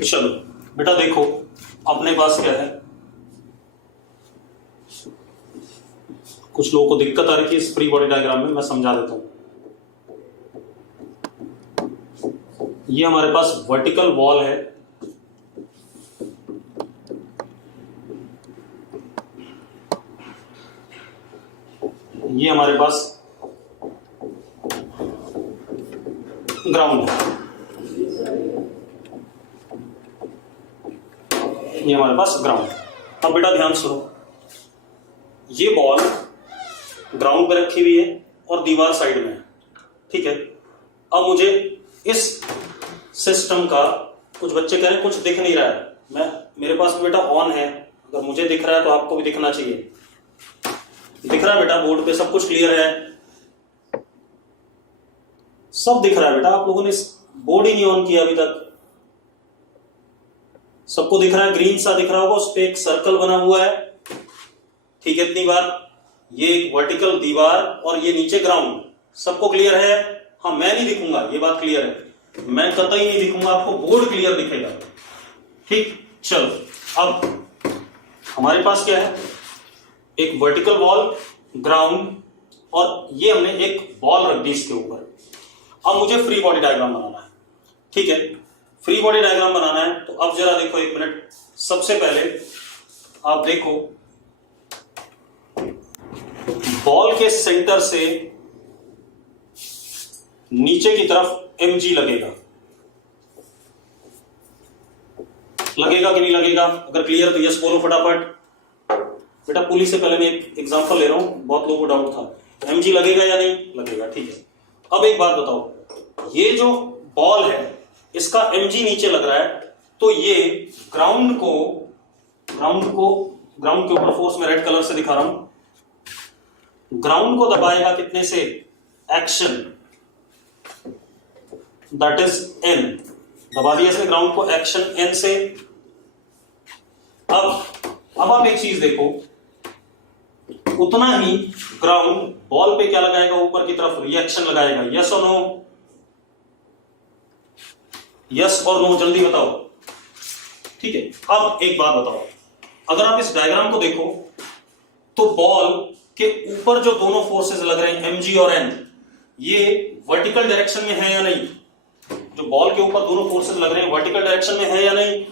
चलो बेटा देखो अपने पास क्या है, कुछ लोगों को दिक्कत आ रही थी इस फ्री बॉडी डायग्राम में, मैं समझा देता हूं। ये हमारे पास वर्टिकल वॉल है, ये हमारे पास ग्राउंड है, ये हमारे पास ग्राउंड। अब बेटा ध्यान सुनो, ये बॉल ग्राउंड पे रखी हुई है और दीवार साइड में है, ठीक है। अब मुझे इस सिस्टम का, कुछ बच्चे कह रहे हैं कुछ दिख नहीं रहा है, मेरे पास बेटा ऑन है, अगर मुझे दिख रहा है तो आपको भी दिखना चाहिए। दिख रहा है बेटा, बोर्ड पे सब कुछ क्लियर है, सब दिख रहा है बेटा। आप लोगों ने बोर्ड ही नहीं ऑन किया अभी तक, सबको दिख रहा है, ग्रीन सा दिख रहा होगा, उस पे एक सर्कल बना हुआ है, ठीक है। इतनी बार ये एक वर्टिकल दीवार और ये नीचे ग्राउंड, सबको क्लियर है? हाँ, मैं नहीं दिखूंगा, ये बात क्लियर है, मैं कतई नहीं दिखूंगा, आपको बोर्ड क्लियर दिखेगा, ठीक। चलो अब हमारे पास क्या है, एक वर्टिकल वॉल, ग्राउंड, और ये हमने एक बॉल रख दी इसके ऊपर। अब मुझे फ्री बॉडी डायग्राम बनाना है, ठीक है। फ्री बॉडी डायग्राम बनाना है तो अब जरा देखो एक मिनट, सबसे पहले आप देखो बॉल के सेंटर से नीचे की तरफ mg लगेगा, लगेगा कि नहीं लगेगा? अगर क्लियर तो यस बोलो फटाफट। बेटा पुलिस से पहले मैं एक एग्जांपल ले रहा हूं, बहुत लोगों को डाउट था, mg लगेगा या नहीं लगेगा, ठीक है। अब एक बात बताओ, ये जो बॉल है इसका mg नीचे लग रहा है, तो ये ग्राउंड के ऊपर फोर्स में रेड कलर से दिखा रहा हूं, ग्राउंड को दबाएगा कितने से? एक्शन, दैट इज n, दबा दिया इसने ग्राउंड को एक्शन n से। अब आप एक चीज देखो, उतना ही ग्राउंड बॉल पे क्या लगाएगा? ऊपर की तरफ रिएक्शन लगाएगा, यस और नो? यस और नो जल्दी बताओ, ठीक है। अब एक बात बताओ, अगर आप इस डायग्राम को देखो तो बॉल के ऊपर जो दोनों फोर्सेस लग रहे हैं mg और n, ये वर्टिकल डायरेक्शन में है या नहीं? जो बॉल के ऊपर दोनों फोर्सेस लग रहे हैं वर्टिकल डायरेक्शन में है या नहीं?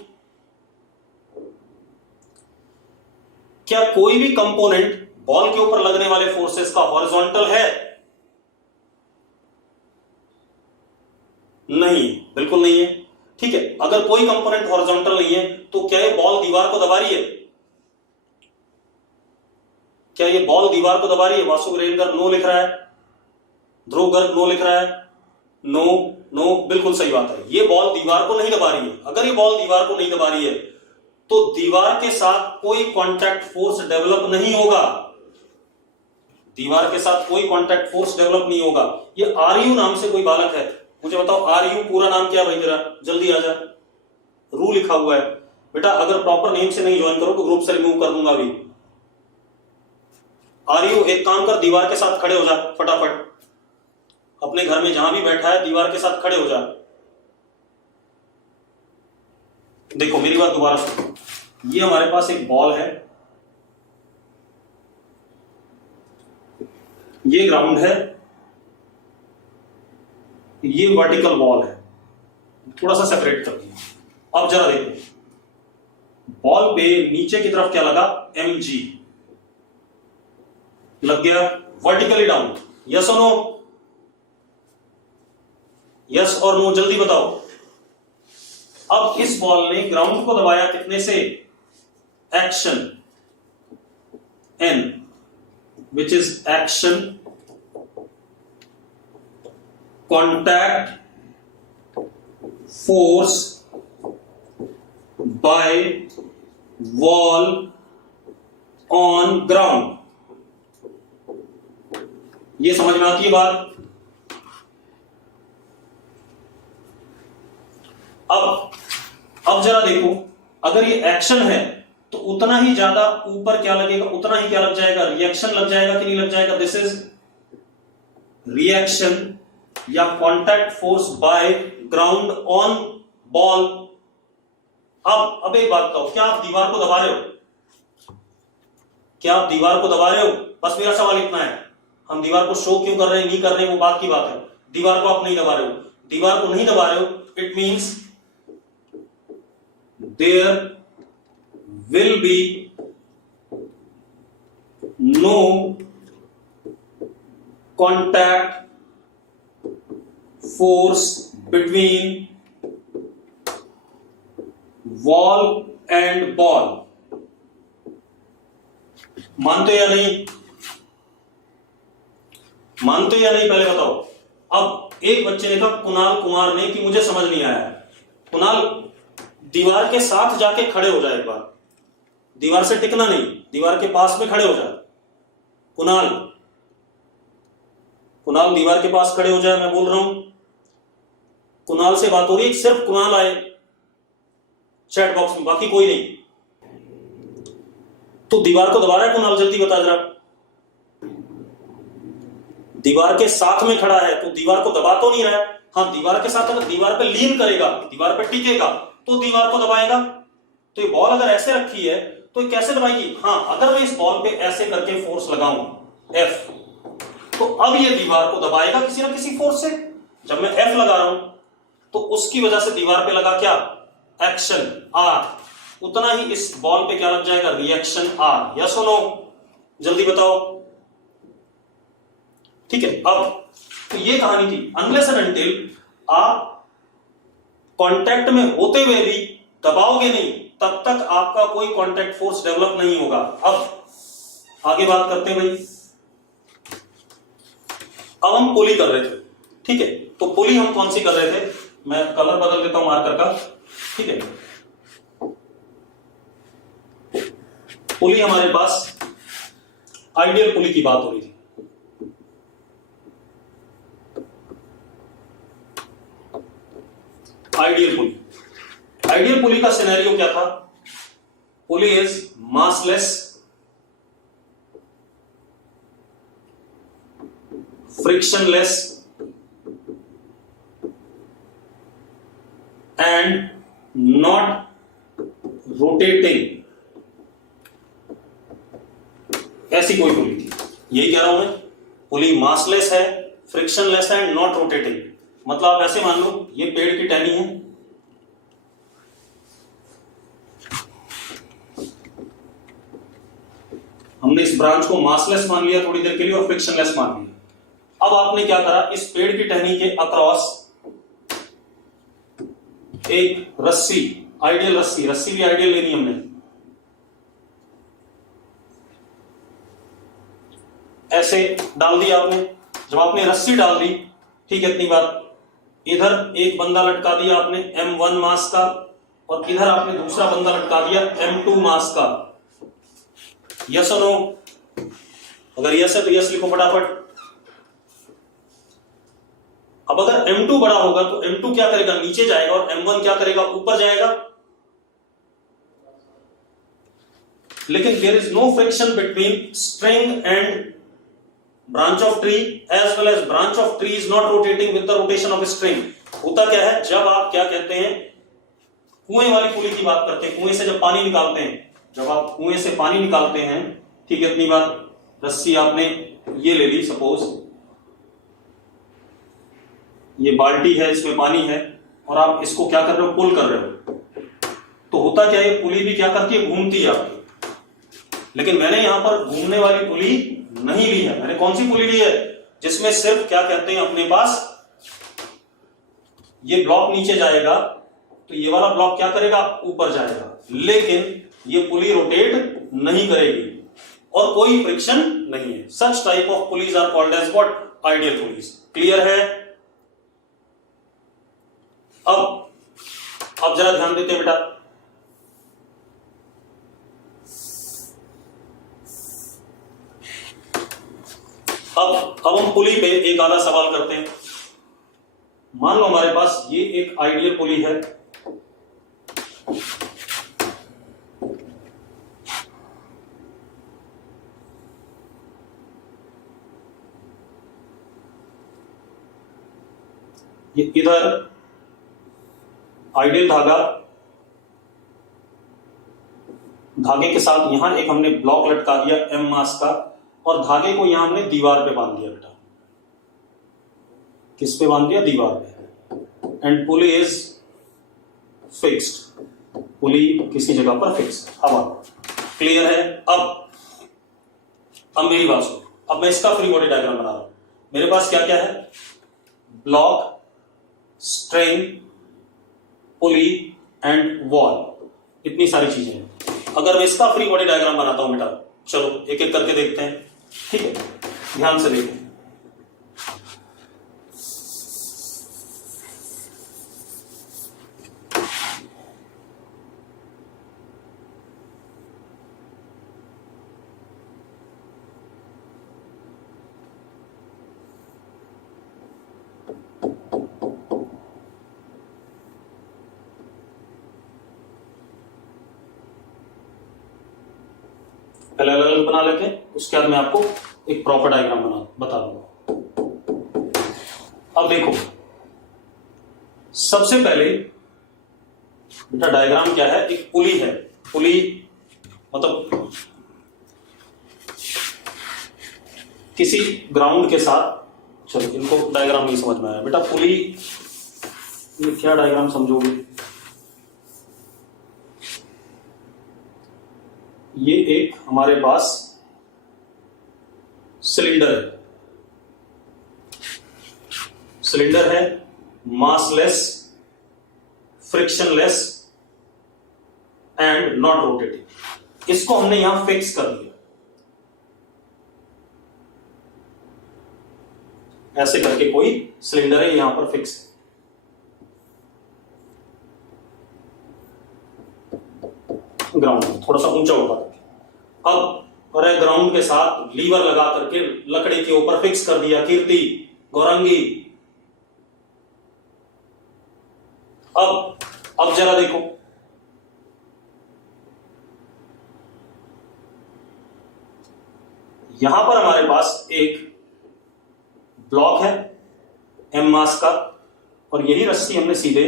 क्या कोई भी कंपोनेंट बॉल के ऊपर लगने वाले फोर्सेस का हॉरिजॉन्टल है? नहीं, बिल्कुल नहीं है, ठीक है। अगर कोई कंपोनेंट हॉरिजॉन्टल नहीं है तो क्या ये बॉल दीवार को दबा रही है? क्या ये बॉल दीवार को दबा रही है? वासु वीरेंद्र नो लिख रहा है, ध्रुव गर्ग नो लिख रहा है, नो नो, बिल्कुल सही बात है, ये बॉल दीवार को नहीं दबा रही है। अगर ये बॉल दीवार को नहीं दबा रही है तो दीवार के साथ कोई कॉन्टैक्ट फोर्स डेवलप नहीं होगा, दीवार के साथ कोई कॉन्टैक्ट फोर्स डेवलप नहीं होगा। ये आरयू नाम से कोई बालक है, मुझे बताओ आरयू पूरा नाम क्या भाई तेरा? जल्दी आ जा, रू लिखा हुआ है बेटा, अगर प्रॉपर नेम से नहीं ज्वाइन करो तो ग्रुप से रिमूव कर दूंगा अभी। आरयू एक काम कर, दीवार के साथ खड़े हो जा फटाफट, अपने घर में जहां भी बैठा है दीवार के साथ खड़े हो जा। देखो मेरी बात दोबारा सुनो, ये हमारे पास एक बॉल है, ये ग्राउंड है, ये वर्टिकल वॉल है, थोड़ा सा सेपरेट कर दिया। अब जरा देखो, बॉल पे नीचे की तरफ क्या लगा? mg लग गया, वर्टिकली डाउन, यस और नो? यस और नो जल्दी बताओ। अब इस बॉल ने ग्राउंड को दबाया कितने से? Action n, which is action contact force by wall on ground. ये समझ में आती है बात? अब जरा देखो, अगर ये एक्शन है तो उतना ही ज्यादा ऊपर क्या लगेगा? उतना ही क्या लग जाएगा? रिएक्शन लग जाएगा कि नहीं लग जाएगा? दिस इज रिएक्शन या contact force by ground on ball, अब एक बात बताओ, क्या आप दीवार को दबा रहे हो? क्या आप दीवार को दबा रहे हो? बस मेरा सवाल इतना है, हम दीवार को शो क्यों कर रहे हैं, नहीं कर रहे हैं, वो बात की बात है। दीवार को आप नहीं दबा रहे हो, दीवार को नहीं दबा रहे हो, it means there will be no contact force between wall and ball. मानते हो या नहीं? मानते हो या नहीं, पहले बताओ। अब एक बच्चे ने कहा, कुणाल कुमार ने, कि मुझे समझ नहीं आया। कुणाल, दीवार के साथ जाके खड़े हो जाए एक बार, दीवार से टिकना नहीं, दीवार के पास में खड़े हो जाए। कुणाल, कुणाल दीवार के पास खड़े हो जाए, मैं बोल रहा हूं। कुणाल से बात हो रही है, सिर्फ कुणाल आए चैट बॉक्स में, बाकी कोई नहीं। तो दीवार को दबा रहा है कुणाल, जल्दी बता जरा। दीवार के साथ में खड़ा है तो दीवार को दबा तो नहीं रहा है। हाँ, दीवार के साथ, अगर दीवार पे लीन करेगा, दीवार पे टिकेगा, तो दीवार को दबाएगा। तो ये बॉल अगर ऐसे रखी है तो ये कैसे दबाएगी? हाँ, अगर मैं इस बॉल पे ऐसे करके फोर्स लगाऊं एफ, तो अब ये दीवार को दबाएगा किसी ना किसी फोर्स से। जब मैं एफ लगा रहा हूं तो उसकी वजह से दीवार पे लगा क्या? Action R. उतना ही इस बॉल पे क्या लग जाएगा? Reaction R. यस और नो? जल्दी बताओ। ठीक है, अब तो ये कहानी थी। अनलेस एंड अनटिल आप कांटेक्ट में होते हुए भी दबाओगे नहीं, तब तक आपका कोई कांटेक्ट फोर्स डेवलप नहीं होगा। अब आगे बात करते हैं भाई। अब हम पुली कर रहे थे, ठीक है। तो पुली हम कौन सी कर रहे थे? मैं कलर बदल देता हूं मार्कर का, ठीक है। पुली हमारे पास आइडियल पुली की बात हो रही थी। आइडियल पुली, आइडियल पुली का सिनेरियो क्या था? Pulley is massless, frictionless and not rotating, ऐसी कोई पुली थी। यही कह रहा हूं मैं, पुली मासलेस है, फ्रिक्शनलेस है, नॉट रोटेटिंग। मतलब आप ऐसे मान लो, ये पेड़ की टहनी है, हमने इस ब्रांच को मासलेस मान लिया थोड़ी देर के लिए और फ्रिक्शनलेस मान लिया। अब आपने क्या करा, इस पेड़ की टहनी के अक्रॉस एक रस्सी, आइडियल रस्सी, रस्सी भी आइडियल लेनी हमने, ऐसे डाल दी आपने। जब आपने रस्सी डाल दी, ठीक है, इतनी बात, इधर एक बंदा लटका दिया आपने M1 मास का, और इधर आपने दूसरा बंदा लटका दिया M2 मास का। यस और नो? अगर यस है तो यस लिखो फटाफट। अब अगर M2 बड़ा होगा तो M2 क्या करेगा? नीचे जाएगा, और M1 क्या करेगा? ऊपर जाएगा। लेकिन there is no friction between string and branch of tree as well as branch of tree is not rotating with the rotation of string। होता क्या है, जब आप क्या कहते हैं, कुएं वाली पुली की बात करते हैं, कुएं से जब पानी निकालते हैं, जब आप कुएं से पानी निकालते हैं, ठीक है, इतनी बात, रस्सी आपने ये ले ली, सपोज ये बाल्टी है, इसमें पानी है, और आप इसको क्या कर रहे हो? पुल कर रहे हो। तो होता क्या है, पुली भी क्या करती है? घूमती है आपकी। लेकिन मैंने यहां पर घूमने वाली पुली नहीं ली है। मैंने कौन सी पुली ली है? जिसमें सिर्फ क्या कहते हैं, अपने पास ये ब्लॉक नीचे जाएगा तो ये वाला ब्लॉक क्या करेगा? ऊपर जाएगा। लेकिन ये पुली रोटेट नहीं करेगी और कोई फ्रिक्शन नहीं है। Such type of pulleys are called as what? Ideal pulleys. Clear है? अब जरा ध्यान देते हैं बेटा। अब हम पुली पे एक आधा सवाल करते हैं। मान लो हमारे पास ये एक आइडियल पुली है, ये इधर आइडियल धागा धागे के साथ यहां एक हमने ब्लॉक लटका दिया एम मास का, और धागे को यहां हमने दीवार पे बांध दिया बेटा। किस पे बांध दिया? दीवार पे। एंड पुली इज फिक्स्ड, पुली किसी जगह पर फिक्स। हवा क्लियर है? अब मेरी बात सुनो, अब मैं इसका फ्री बॉडी डायग्राम बना रहा हूं। मेरे पास क्या क्या है? Block, string, pulley and wall, इतनी सारी चीजें हैं। अगर मैं इसका फ्री बॉडी डायग्राम बनाता हूं बेटा, चलो एक एक करके देखते हैं, ठीक है? ध्यान से देखो। पहले अलग अलग बना लेते हैं, उसके बाद मैं आपको एक प्रॉपर डायग्राम बता दूंगा। अब देखो, सबसे पहले बेटा डायग्राम क्या है? एक पुली है। पुली मतलब किसी ग्राउंड के साथ, चलो इनको डायग्राम नहीं समझ में आया बेटा। पुली में क्या डायग्राम समझोगे? ये एक हमारे पास सिलेंडर है, सिलेंडर है, massless, frictionless and not rotating. इसको हमने यहां फिक्स कर दिया, ऐसे करके कोई सिलेंडर है यहां पर फिक्स है। ग्राउंड थोड़ा सा ऊंचा उठा करके, अब और ग्राउंड के साथ लीवर लगा करके लकड़ी के ऊपर फिक्स कर दिया। कीर्ति, गौरंगी, अब जरा देखो, यहां पर हमारे पास एक ब्लॉक है एम मास का, और यही रस्सी हमने सीधे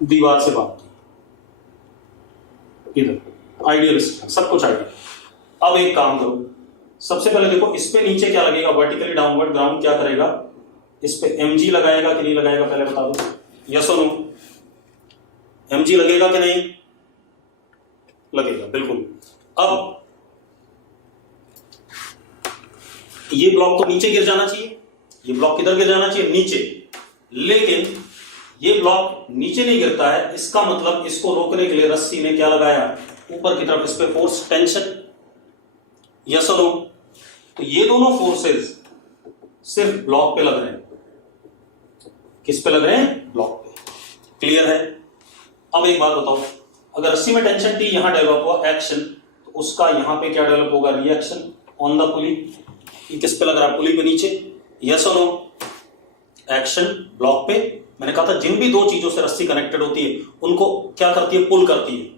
दीवार से बांध दी। इधर आइडियल, सब कुछ आइडियल। अब एक काम करो, सबसे पहले देखो इस पे नीचे क्या लगेगा? वर्टिकली डाउनवर्ड ग्राउंड क्या करेगा? इस पे mg लगाएगा कि नहीं लगाएगा? पहले बता दो, यस और नो। mg लगेगा कि नहीं लगेगा? बिल्कुल। अब ये ब्लॉक तो नीचे गिर जाना चाहिए, ये ब्लॉक किधर गिर जाना चाहिए? नीचे। लेकिन ये ब्लॉक नीचे नहीं गिरता है, इसका मतलब इसको रोकने के लिए रस्सी ने क्या लगाया? ऊपर की तरफ इस पे फोर्स, टेंशन, यस और नो। तो ये दोनों फोर्सेस सिर्फ ब्लॉक पे लग रहे हैं। किस पे लग रहे हैं? ब्लॉक पे। क्लियर है? अब एक बात बताओ, अगर रस्सी में टेंशन टी यहां डेवलप हुआ एक्शन, तो उसका यहां पे क्या डेवलप होगा? रिएक्शन ऑन द पुली। ये किस पे लग रहा है? पुली पे नीचे, यस और नो। एक्शन ब्लॉक पे। मैंने कहा था जिन भी दो चीजों से रस्सी कनेक्टेड होती है उनको क्या करती है? पुल करती है।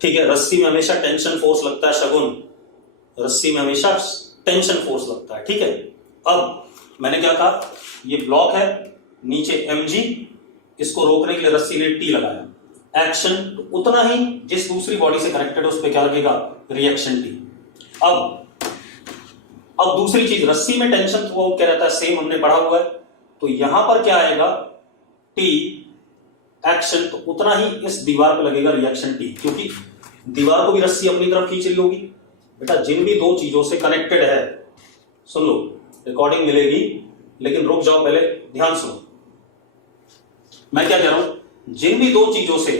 ठीक है, रस्सी में हमेशा टेंशन फोर्स लगता है शगुन, रस्सी में हमेशा टेंशन फोर्स लगता है। ठीक है, अब मैंने क्या कहा? ये ब्लॉक है, नीचे mg, इसको रोकने के लिए रस्सी ने टी लगाया। एक्शन तो उतना ही जिस दूसरी बॉडी से कनेक्टेड है उस पर क्या लगेगा? Reaction T. अब दूसरी चीज, रस्सी में टेंशन तो वो क्या रहता है? सेम हमने पढ़ा हुआ है। तो यहां पर क्या आएगा? टी एक्शन, तो उतना ही इस दीवार पे लगेगा रिएक्शन टी, क्योंकि दीवार को भी रस्सी अपनी तरफ खींच रही होगी। बेटा जिन भी दो चीजों से कनेक्टेड है, सुन लो, रिकॉर्डिंग मिलेगी लेकिन रुक जाओ, पहले ध्यान सुनो। मैं क्या कह रहा हूं? जिन भी दो चीजों से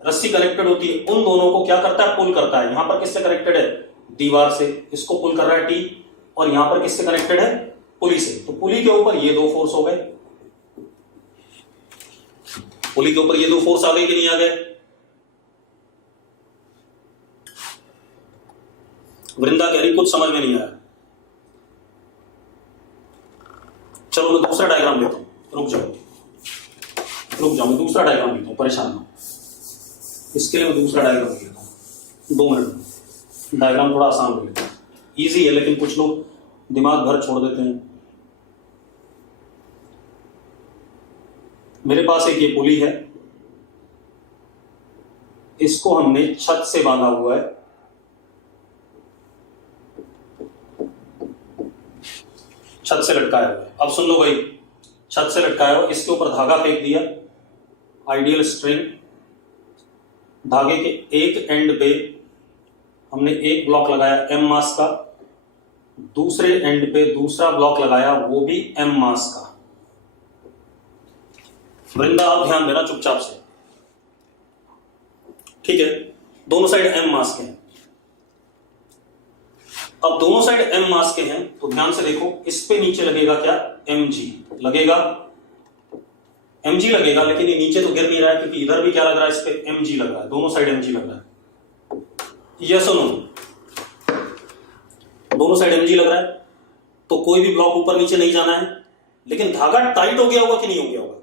रस्सी कनेक्टेड होती है उन दोनों को क्या करता है? पुल करता है। यहां पर किससे कनेक्टेड है? दीवार से, इसको पुल कर रहा है टी। और यहां पर किससे कनेक्टेड है? पुली से। तो पुली के ऊपर ये दो फोर्स हो गए, पुली के ऊपर ये दो फोर्स आ गए कि नहीं आ गए? वृंदा कह रही कुछ समझ में नहीं आया। चलो मैं दूसरा डायग्राम लेता हूं, रुक जाओ, मैं दूसरा डायग्राम लेता हूं, परेशान ना। इसके लिए मैं दूसरा डायग्राम लेता हूं, 2 मिनट। डायग्राम थोड़ा आसान ले लेता हूं, ईजी है लेकिन कुछ लोग दिमाग भर छोड़ देते हैं। मेरे पास एक ये पुली है, इसको हमने छत से बांधा हुआ है, छत से लटकाया हुआ है। अब सुन लो भाई, छत से लटकाया हुआ, इसके ऊपर धागा फेंक दिया, आइडियल स्ट्रिंग। धागे के एक एंड पे हमने एक ब्लॉक लगाया एम मास का, दूसरे एंड पे दूसरा ब्लॉक लगाया वो भी एम मास का। वृंदा आप ध्यान देना चुपचाप से, ठीक है। दोनों साइड एम मास के हैं। अब दोनों साइड एम मास के हैं तो ध्यान से देखो, इस पे नीचे लगेगा क्या, एम जी लगेगा, एम जी लगेगा, लेकिन ये नीचे तो गिर नहीं रहा है क्योंकि इधर भी क्या लग रहा है, इस पे एम जी लग रहा है, दोनों साइड एम जी लग रहा है। यस और नो, दोनों साइड एम जी लग रहा है तो कोई भी ब्लॉक ऊपर नीचे नहीं जाना है। लेकिन धागा टाइट हो गया होगा कि नहीं हो गया होगा,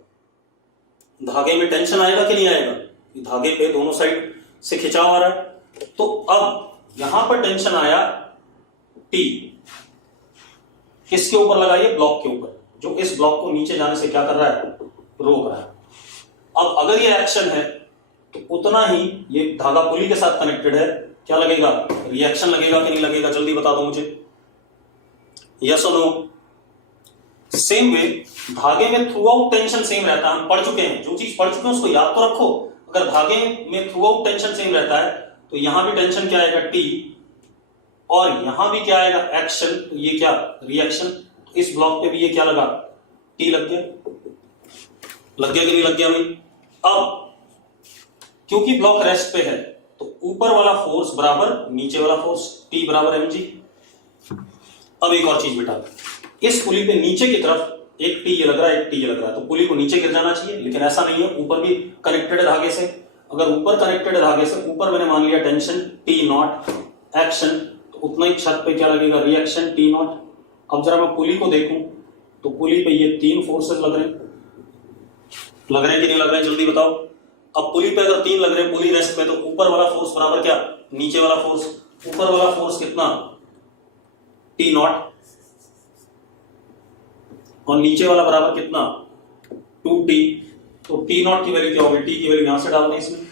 धागे में टेंशन आएगा कि नहीं आएगा, धागे पे दोनों साइड से खिंचाव आ रहा है। तो अब यहां पर टेंशन आया टी, किसके ऊपर लगाइए, ब्लॉक के ऊपर, जो इस ब्लॉक को नीचे जाने से क्या कर रहा है, रोक रहा है। अब अगर ये एक्शन है तो उतना ही ये धागा पुली के साथ कनेक्टेड है, क्या लगेगा, रिएक्शन लगेगा कि नहीं लगेगा, जल्दी बता दो मुझे, यस और नो। सेम वे धागे में थ्रू आउट टेंशन सेम रहता है, हम पढ़ चुके हैं, जो चीज पढ़ चुके हैं उसको याद तो रखो। अगर धागे में थ्रू आउट टेंशन सेम रहता है तो यहां भी टेंशन क्या आएगा, टी, और यहां भी क्या आएगा, एक्शन, तो ये क्या, रिएक्शन। इस ब्लॉक पे भी ये क्या लगा, टी लग गया, लग गया कि नहीं लग गया भाई। अब क्योंकि ब्लॉक रेस्ट पे है तो ऊपर वाला फोर्स बराबर नीचे वाला फोर्स, टी बराबर एम जी। अब एक और चीज बेटा, इस पुली पे नीचे की तरफ एक टी ये लग रहा है, एक टी ये लग रहा है, तो पुली को नीचे गिर जाना चाहिए, लेकिन ऐसा नहीं है, ऊपर भी कनेक्टेड है धागे से। अगर ऊपर कनेक्टेड है धागे से, ऊपर मैंने मान लिया टेंशन टी नॉट, एक्शन, तो उतना ही छत पे क्या लगेगा, रिएक्शन टी नॉट। अब जरा मैं पुली को देखूं तो पुली पे ये तीन फोर्सेस लग रहे हैं, लग रहे हैं कि नहीं लग रहे हैं, जल्दी बताओ। अब पुली पे अगर तीन लग रहे हैं, पुली रेस्ट पे, तो ऊपर वाला फोर्स बराबर क्या, नीचे वाला फोर्स। ऊपर वाला फोर्स कितना, टी नॉट, और नीचे वाला बराबर कितना, 2t। तो टी नॉट की वैल्यू क्या होगी, टी की वैल्यू यहां से डाल दें, इसमें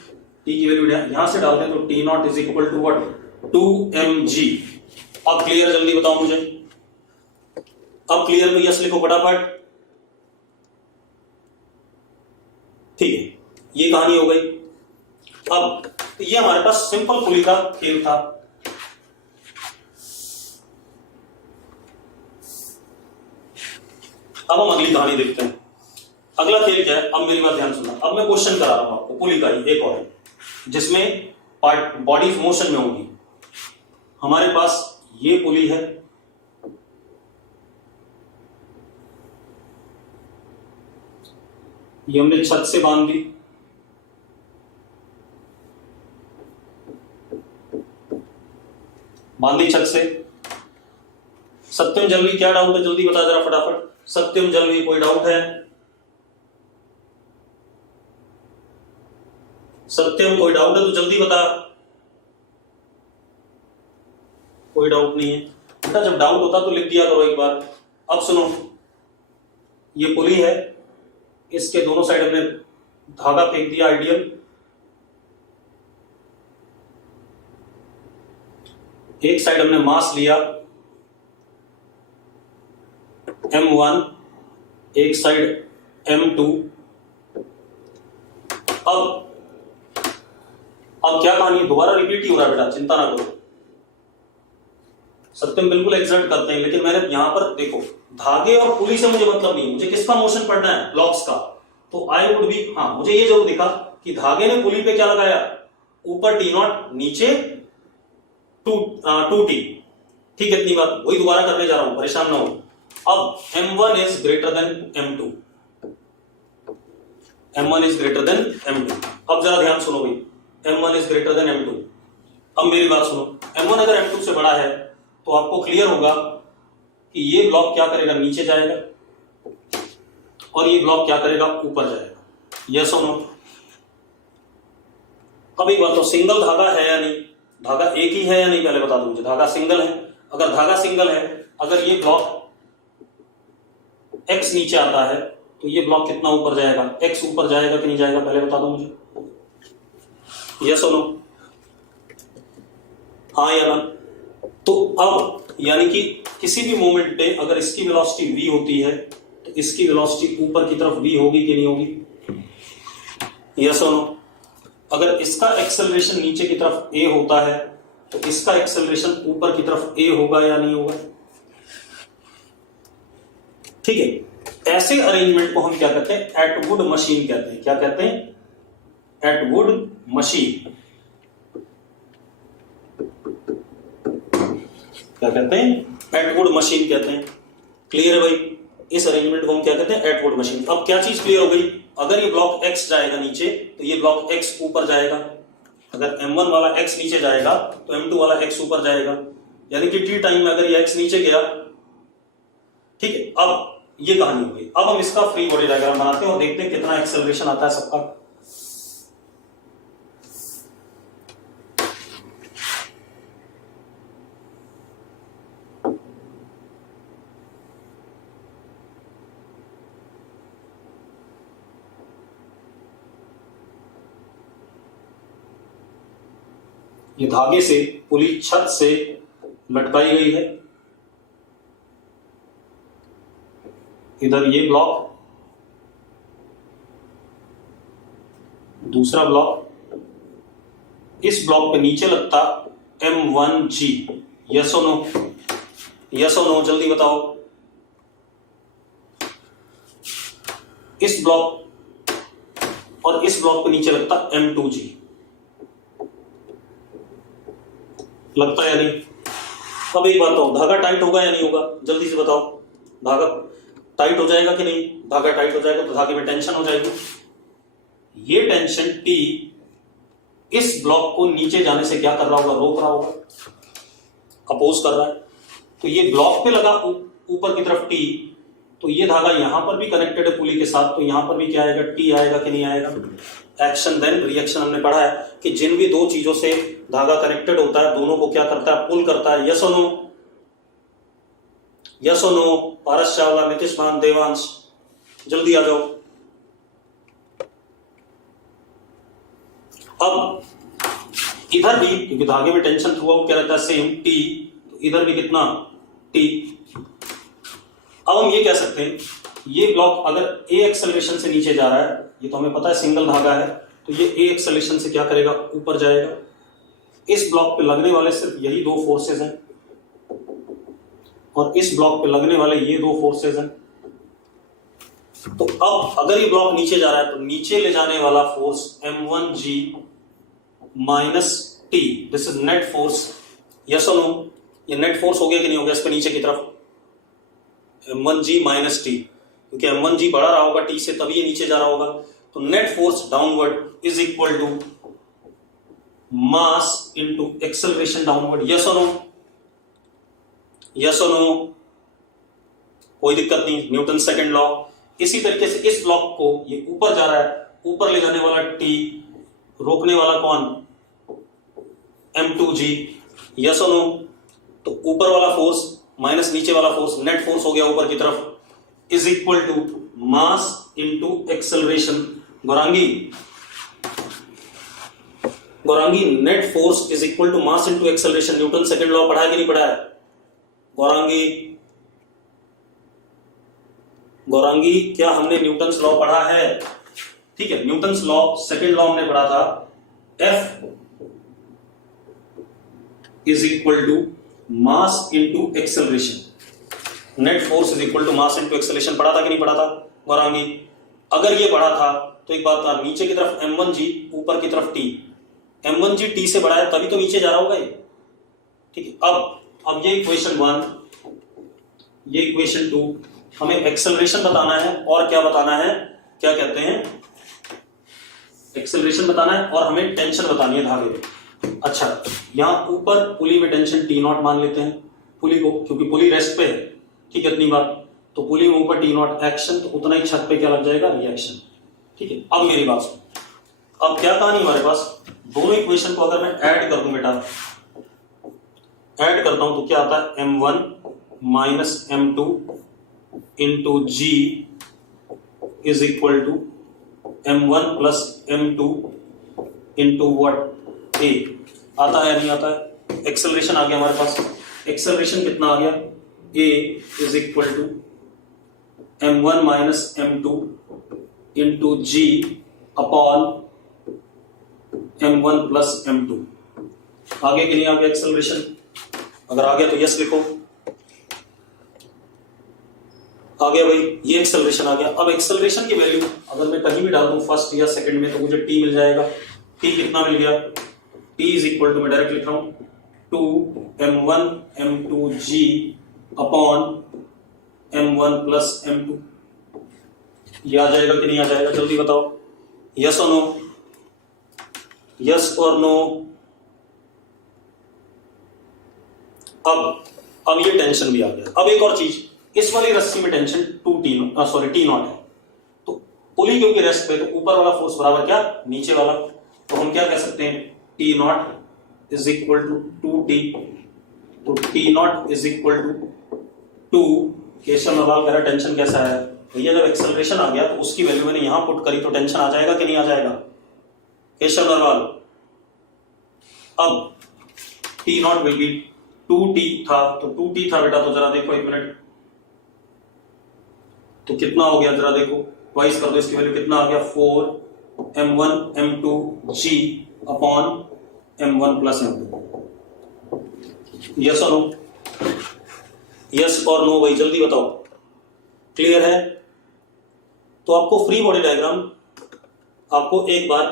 टी की वैल्यू यहां से डाल दें, तो T naught is equal to what, 2mg। अब क्लियर, जल्दी बताओ मुझे, अब क्लियर में यस लिखो फटाफट, ठीक है। ये कहानी हो गई। अब ये हमारे पास सिंपल पुली का खेल था। अब हम अगली कहानी देखते हैं। अगला खेल क्या है, अब मेरी बात ध्यान सुनना। अब मैं क्वेश्चन करा रहा हूं आपको, पुली का ही एक और है जिसमें पार्ट बॉडीज मोशन में होंगी। हमारे पास ये पुली है, ये हमने छत से बांध दी, बांधी छत से। सत्यम जलवी, क्या डाउट है, जल्दी बता जरा फटाफट। सत्यम जलवी, कोई डाउट है, सत्यम कोई डाउट है तो जल्दी बता। कोई डाउट नहीं है बेटा, जब डाउट होता तो लिख दिया करो एक बार। अब सुनो, ये पुली है, इसके दोनों साइड हमने धागा फेंक दिया आइडियल, एक साइड हमने मास लिया m1, एक साइड m2। अब क्या कहानी, दोबारा रिपीट ही हो रहा है बेटा, चिंता ना करो। सत्यम बिल्कुल एक्सर्ट करते हैं, लेकिन मैंने यहां पर देखो, धागे और पुली से मुझे मतलब नहीं, मुझे किसका मोशन पढ़ना है, ब्लॉक्स का। तो आई वुड बी, हाँ मुझे ये जरूर दिखा कि धागे ने पुली पे क्या लगाया, ऊपर टी नॉट, नीचे 2t, ठीक है, इतनी बात, वही दोबारा करने जा रहा हूं, परेशान ना हो। अब m1 is greater than m2, m1 is greater than m2। अब जरा ध्यान सुनो भाई, m1 is greater than m2। अब मेरी बात सुनो, m1 अगर m2 से बड़ा है तो आपको क्लियर होगा कि ये ब्लॉक क्या करेगा, नीचे जाएगा, और ये ब्लॉक क्या करेगा, ऊपर जाएगा। यस और नो। अब एक बात तो, सिंगल धागा है या नहीं, धागा एक ही है या नहीं, पहले बता दो मुझे। धागा सिंगल है, अगर धागा सिंगल है, अगर ये ब्लॉक x नीचे आता है तो ये ब्लॉक कितना ऊपर जाएगा, x ऊपर जाएगा कि नहीं जाएगा, पहले बता दो मुझे, यस और नो, हाँ या ना। तो अब यानी कि किसी भी मोमेंट पे अगर इसकी वेलोसिटी v होती है तो इसकी वेलोसिटी ऊपर की तरफ v होगी कि नहीं होगी, यस और नो। अगर इसका एक्सेलरेशन नीचे की तरफ a होता है तो इसका एक्सेलरेशन ऊपर की तरफ a होगा या नहीं होगा, ठीक है। ऐसे अरेंजमेंट को हम क्या कहते हैं, एटवुड मशीन कहते हैं। क्या कहते हैं, एटवुड मशीन। क्या कहते हैं, एटवुड मशीन कहते हैं। क्लियर है भाई, इस अरेंजमेंट को हम क्या कहते हैं, एटवुड मशीन। अब क्या चीज क्लियर हो गई, अगर ये ब्लॉक x जाएगा नीचे तो ये ब्लॉक x ऊपर जाएगा, अगर m1 वाला x नीचे जाएगा तो m2 वाला x ऊपर जाएगा, यानी कि t टाइम में अगर ये x नीचे गया, ठीक है। अब ये कहानी हो गई। अब हम इसका फ्री बॉडी डायग्राम बनाते हैं और देखते हैं कितना एक्सेलरेशन आता है सबका। ये धागे से पुली छत से लटकाई गई है, इधर ये ब्लॉक, दूसरा ब्लॉक, इस ब्लॉक पे नीचे लगता M1G, यस और नो, यस और नो, जल्दी बताओ। इस ब्लॉक और इस ब्लॉक पे नीचे लगता M2G, लगता है या नहीं। अब एक बात हो, धागा टाइट होगा या नहीं होगा, जल्दी से बताओ। धागा टाइट हो जाएगा कि नहीं, धागा टाइट हो जाएगा तो धागे में टेंशन हो जाएगी। ये टेंशन T इस ब्लॉक को नीचे जाने से क्या कर रहा होगा, रोक रहा होगा, अपोज कर रहा है। तो ये ब्लॉक पे लगा ऊपर की तरफ T, तो ये धागा यहां पर भी कनेक्टेड है पुली के साथ, तो यहां पर भी क्या आएगा, T आएगा कि नहीं आएगा। एक्शन देन रिएक्शन, हमने पढ़ा है कि जिन भी दो चीजों से धागा कनेक्टेड होता है दोनों को क्या करता है, पुल करता है, यस और नो, यस और नो। पारस चावला, नीतीश मान, देवांश, जल्दी आ जाओ। अब इधर भी क्योंकि धागे में टेंशन थ्रू आउट क्या रहता है, सेम T, तो इधर भी कितना T। अब हम ये कह सकते हैं ये ब्लॉक अगर A एक्सेलरेशन से नीचे जा रहा है, ये तो हमें पता है सिंगल धागा है, तो ये A एक्सेलरेशन से क्या करेगा, ऊपर जाएगा। इस ब्लॉक पे लगने वाले सिर्फ यही दो फोर्सेस हैं और इस ब्लॉक पे लगने वाले ये दो फोर्सेस हैं। तो अब अगर ये ब्लॉक नीचे जा रहा है तो नीचे ले जाने वाला force M1G minus T, this is net force, yes और नो। ये नेट फोर्स हो गया कि नहीं हो गया, इस पे नीचे की तरफ M1G माइनस T, क्योंकि M1G बढ़ा रहा होगा T से तभी ये नीचे जा रहा होगा। तो net force downward is equal to mass into acceleration downward, yes और नो, यस और नो, कोई दिक्कत नहीं, न्यूटन सेकंड लॉ। इसी तरीके से इस ब्लॉक को ये ऊपर जा रहा है, ऊपर ले जाने वाला T, रोकने वाला कौन, M2G, यस और नो। तो ऊपर वाला फोर्स माइनस नीचे वाला फोर्स, नेट फोर्स हो गया ऊपर की तरफ, is equal to mass into acceleration. Gaurangi, Gaurangi, net force is equal to mass into acceleration, Newton second law पढ़ा है कि नहीं पढ़ा है गौरांगी, गौरांगी, क्या हमने न्यूटन्स लॉ पढ़ा है, ठीक है। न्यूटन्स लॉ सेकंड लॉ हमने पढ़ा था, F is equal to mass into acceleration, net force is equal to mass into acceleration, पढ़ा था कि नहीं पढ़ा था गौरांगी। अगर ये पढ़ा था तो एक बात था, नीचे की तरफ M1G, ऊपर की तरफ T, M1G T से बड़ा है तभी तो नीचे जा रहा होगा ये, ठीक है। अब ये इक्वेशन 1, ये इक्वेशन 2, हमें एक्सेलरेशन बताना है और क्या बताना है, क्या कहते हैं, एक्सेलरेशन बताना है और हमें टेंशन बतानी है धागे में। अच्छा, यहां ऊपर पुली में टेंशन T0 मान लेते हैं पुली को, क्योंकि पुली रेस्ट पे है, ठीक है, इतनी बात। तो पुली में ऊपर T0 एक्शन, तो उतना ही छत पे क्या लग जाएगा, रिएक्शन, ठीक है। अब मेरी बात सुनो, अब क्या कहानी हमारे पास, दोनों इक्वेशन को अगर मैं ऐड कर दूं बेटा, ऐड करता हूं तो क्या आता है, M1 minus M2 into G is equal to m1 plus m2 into what a। आता है या नहीं आता है? एक्सेलरेशन आ गया हमारे पास। एक्सेलरेशन कितना आ गया? a is equal to m1 minus m2 into g upon m1 plus m2। आगे कि नहीं आ गया एक्सेलरेशन? अगर आ गया तो यस लिखो। आ गया भाई, ये एक्सेलरेशन आ गया। अब एक्सेलरेशन की वैल्यू अगर मैं कहीं भी डाल दूं फर्स्ट या सेकंड में तो मुझे टी मिल जाएगा। टी कितना मिल गया? टी इज इक्वल टू, मैं डायरेक्ट लिख रहा हूं, 2m1 m2g upon m1 plus m2। ये आ जाएगा कि नहीं आ जाएगा? जल्दी बताओ, यस और नो, यस और नो। अब ये टेंशन भी आ गया। अब एक और चीज, इस वाली रस्सी में टेंशन टी नॉट है, तो पुली क्योंकि रेस्ट पे, तो ऊपर वाला फोर्स बराबर क्या? नीचे वाला। तो हम क्या कह सकते हैं? T naught is equal to 2t। तो T naught is equal to 2। Keshav Narwal कह रहा टेंशन कैसा है भैया? जब एक्सेलरेशन आ गया तो उसकी वैल्यू मैंने यहां पुट करी तो टेंशन आ जाएगा कि नहीं आ जाएगा? केशव नरवाल, अब T not will be 2t था, तो 2t था बेटा, तो जरा देखो एक मिनट, तो कितना हो गया जरा देखो, ट्वाइस कर दो, इसकी वैल्यू कितना आ गया? 4m1 m2g upon m1 plus m2। Yes और नो? यस और नो भाई, जल्दी बताओ, क्लियर है? तो आपको फ्री बॉडी डायग्राम आपको एक बार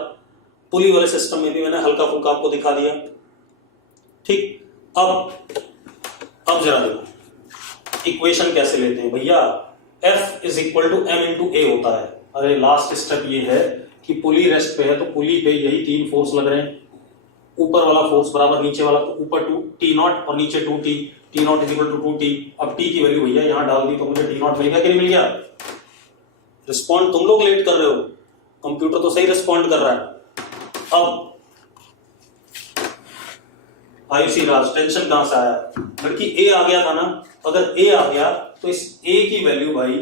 पुली वाले सिस्टम में भी मैंने हल्का फुल्का आपको दिखा दिया, ठीक। अब जरा देखो इक्वेशन कैसे लेते हैं भैया। F is equal to m into a होता है। अरे लास्ट स्टेप ये है कि पुली रेस्ट पे है, तो पुली पे यही तीन फोर्स लग रहे हैं, ऊपर वाला फोर्स बराबर नीचे वाला, तो ऊपर 2t नॉट और नीचे 2t, t naught is equal to 2t। अब t की वैल्यू भैया यहां डाल दी तो मुझे t नॉट मिल गया कि नहीं मिल गया? रिस्पॉन्ड तुम लोग लेट कर रहे हो, कंप्यूटर तो सही रिस्पॉन्ड कर रहा है। अब आयुषी राज, टेंशन कहां से आया? लड़की ए आ गया था ना, अगर ए आ गया तो इस ए की वैल्यू भाई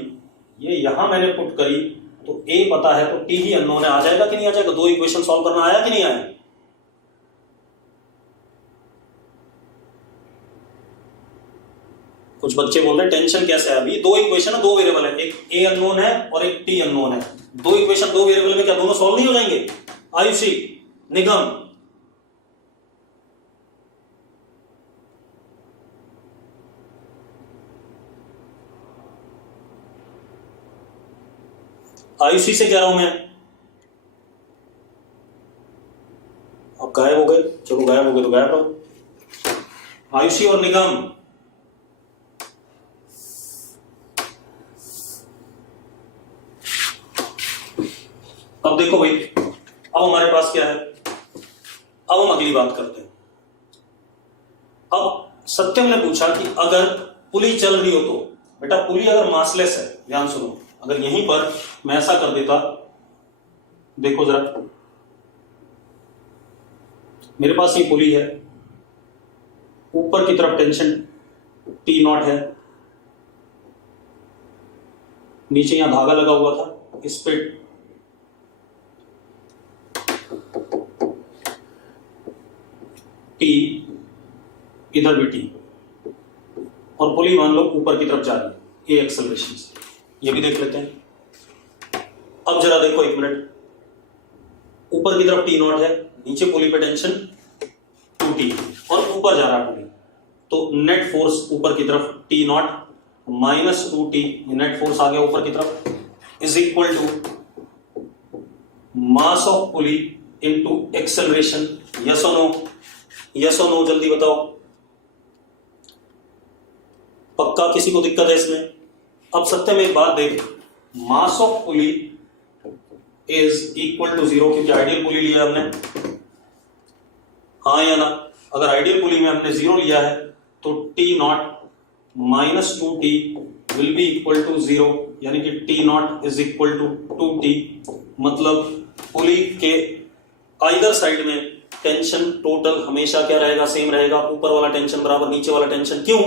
ये यहां मैंने पुट करी, तो ए पता है तो टी ही अननोन है, आ जाएगा कि नहीं आ जाएगा? दो इक्वेशन सॉल्व करना आया कि नहीं आया? कुछ बच्चे बोल रहे टेंशन कैसे है? अभी दो इक्वेशन है, दो वेरिएबल है, एक ए अननोन है और एक टी अननोन है। दो इक्वेशन दो वेरिएबल में क्या दोनों सॉल्व नहीं हो जाएंगे? आयुषी, निगम, आयुषी से कह रहा हूं मैं। अब गायब हो गए, चलो गायब हो गए तो गायब रहो। आयुषी और निगम, अब देखो भाई, अब हमारे पास क्या है? अब हम अगली बात करते हैं। अब सत्यम ने पूछा कि अगर पुली चल रही हो तो, बेटा पुली अगर मासलेस है, ध्यान सुनो, अगर यहीं पर मैं ऐसा कर देता, देखो जरा, मेरे पास ये पुली है, ऊपर की तरफ टेंशन टी नॉट है, नीचे यहां धागा लगा हुआ था, इस पे टी, इधर भी टी, और पुली मान लो ऊपर की तरफ जा रही है, ये एक्सेलरेशन से, ये भी देख लेते हैं। अब जरा देखो एक मिनट, ऊपर की तरफ टी नॉट है, नीचे पुली पे टेंशन 2t और ऊपर जा रहा है पुली, तो नेट फोर्स ऊपर की तरफ T naught minus 2t, net force आ गया ऊपर की तरफ, is equal to mass of pulley into acceleration. Yes और नो? यस और नो, जल्दी बताओ, पक्का किसी को दिक्कत है इसमें? अब सत्य में एक बात देख, mass of pulley is equal to 0, क्योंकि आइडियल पुली लिया हमने, हाँ या ना? अगर आइडियल पुली में हमने 0 लिया है तो T naught minus 2t will be equal to 0, यानी कि T naught is equal to 2t, मतलब पुली के आइदर साइड में टेंशन टोटल हमेशा क्या रहेगा? सेम रहेगा, ऊपर वाला टेंशन बराबर नीचे वाला टेंशन। क्यों?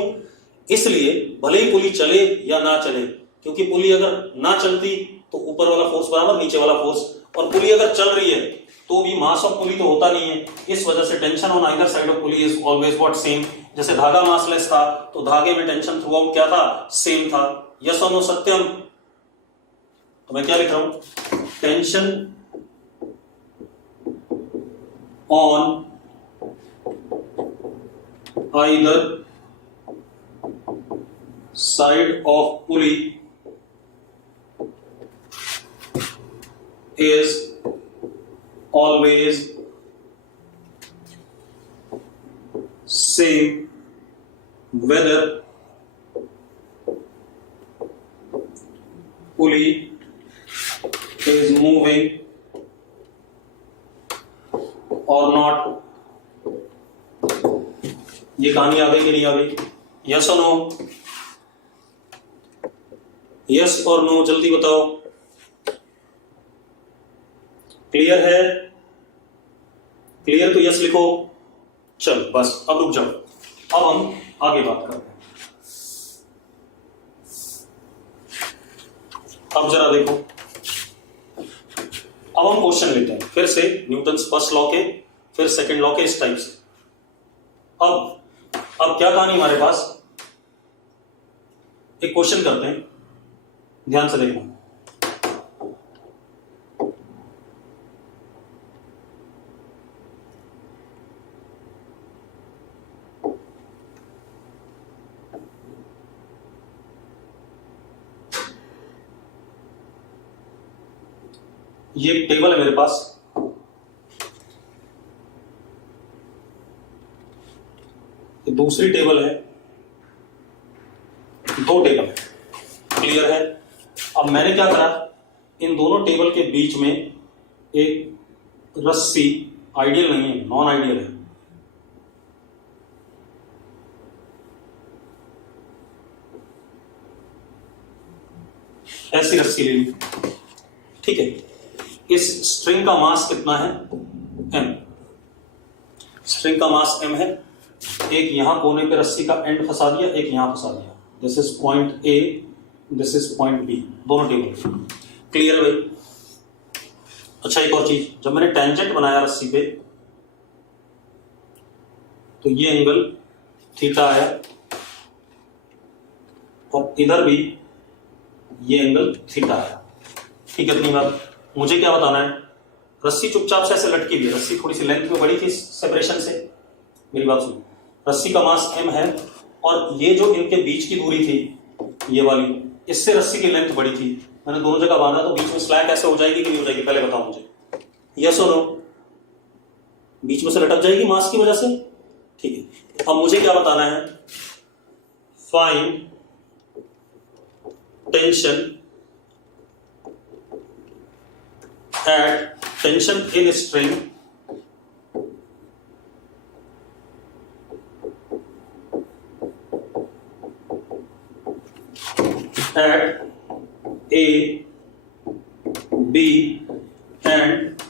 इसलिए भले ही पुली चले या ना चले, क्योंकि पुली अगर ना चलती तो ऊपर वाला फोर्स बराबर नीचे वाला फोर्स, और पुली अगर चल रही है तो भी मास ऑफ पुली तो होता नहीं है, इस वजह से tension on either side of pulley is always what, same. जैसे धागा मासलेस था तो धागे में टेंशन थ्रू आउट क्या था, सेम था। यस और नो सत्यम? तो मैं क्या लिख रहा हूं, tension on either side of pulley is always same whether pulley is moving or not। ये कहानी आ गई कि नहीं आ गई? यस और नो, यस और नो, जल्दी बताओ। क्लियर है? क्लियर तो यस लिखो। चल बस अब रुक जाओ, अब हम आगे बात करते हैं। अब जरा देखो, अब हम क्वेश्चन लेते हैं फिर से न्यूटन्स फर्स्ट लॉ के, फिर सेकंड लॉ के, इस टाइप से। अब क्या कहानी हमारे पास, एक क्वेश्चन करते हैं, ध्यान से देखो। ये एक टेबल है मेरे पास, ये दूसरी टेबल है, दो टेबल है, क्लियर है? अब मैंने क्या करा, इन दोनों टेबल के बीच में एक रस्सी, आइडियल नहीं है, नॉन आइडियल है, ऐसी रस्सी ले ली, ठीक है। इस स्ट्रिंग का मास कितना है, m। स्ट्रिंग का मास m है। एक यहां कोने पे रस्सी का एंड फंसा दिया, एक यहां फंसा दिया। This is point A, this is point B, दोनों टेबल, क्लियर है भाई? अच्छा एक और चीज, जब मैंने टेंजेंट बनाया रस्सी पे तो ये एंगल थीटा आया, और इधर भी ये एंगल थीटा आया, ठीक है? इतनी बात। मुझे क्या बताना है, रस्सी चुपचाप से ऐसे लटकी हुई है, रस्सी थोड़ी सी लेंथ में बड़ी थी सेपरेशन से, मेरी बात सुनो। रस्सी का मास m है, और ये जो इनके बीच की दूरी थी ये वाली, इससे रस्सी की लेंथ बड़ी थी। मैंने दोनों जगह बांधा, तो बीच में स्लैक ऐसे हो जाएगी कि नहीं हो जाएगी, पहले बताओ मुझे, यस और नो? बीच में से लटक जाएगी मास की वजह से, ठीक है। अब मुझे क्या बताना है, find tension at tension in string at A, B and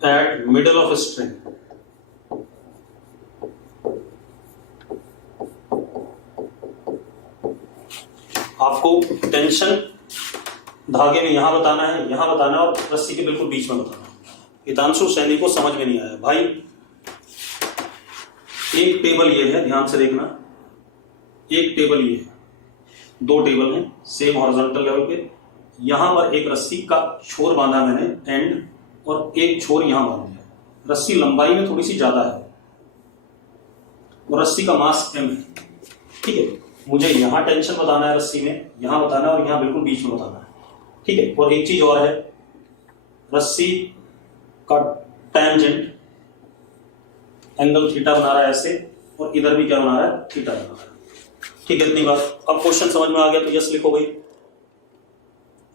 at middle of a string। आपको टेंशन धागे में यहां बताना है, यहां बताना है, और रस्सी के बिल्कुल बीच में बताना है। हितांशु सैनी को समझ में नहीं आया भाई। एक टेबल ये है, ध्यान से देखना, एक टेबल ये है, दो टेबल हैं सेम हॉरिजॉन्टल लेवल पे। यहां पर एक रस्सी का छोर बांधा मैंने एंड, और एक छोर यहां बांध दिया। रस्सी लंबाई में थोड़ी सी ज्यादा है, और रस्सी का मास m है, ठीक है। मुझे यहां टेंशन बताना है रस्सी में, यहां बताना है, और यहां बिल्कुल बीच में बताना है, ठीक है। और एक चीज और है, रस्सी का टेंजेंट एंगल थीटा बना रहा है ऐसे, और इधर भी क्या बना रहा है, थीटा बना रहा है, ठीक है। इतनी बात। अब क्वेश्चन समझ में आ गया तो यस लिखो भाई।